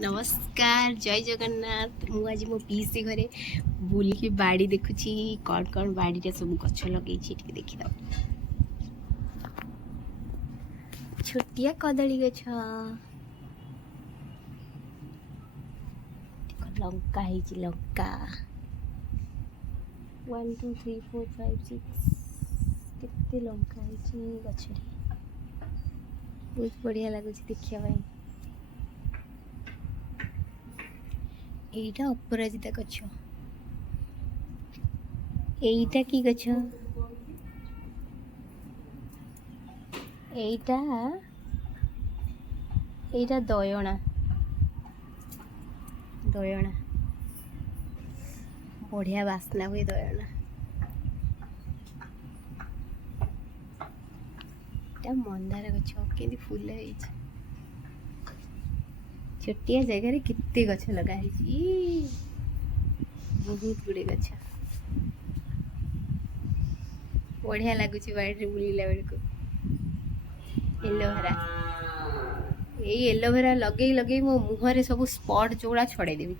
नमस्कार जय जगन्नाथ मुझे मो पीसी घरे बुलिकी बाड़ी देखुची कौन कौन बाड़ी रे सब गछ लगे देखिद छोटिया कदली गछ लंका लंका 1 2 3 4 5 6 केते लंका गछ बहुत बढ़िया लगुच देखिया भाई এইটা অপরাজিতা গছ এইটা কি গছ এইটা এইটা দয়ଣା দয়ଣା বঢ়িয়া বাসনা हुए দয়ଣା এটা মন্দার গছ কেndi ফুল ହେଇଛି छोटिया जगह रे कितने गछ लगा है बहुत गुड़े गछ बढ़िया लगुच बाड़ी बुलला बेल को एलोवेरा यही एलोवेरा लगे लगे मो मुहर सब स्पॉट जोड़ा छड़े देवी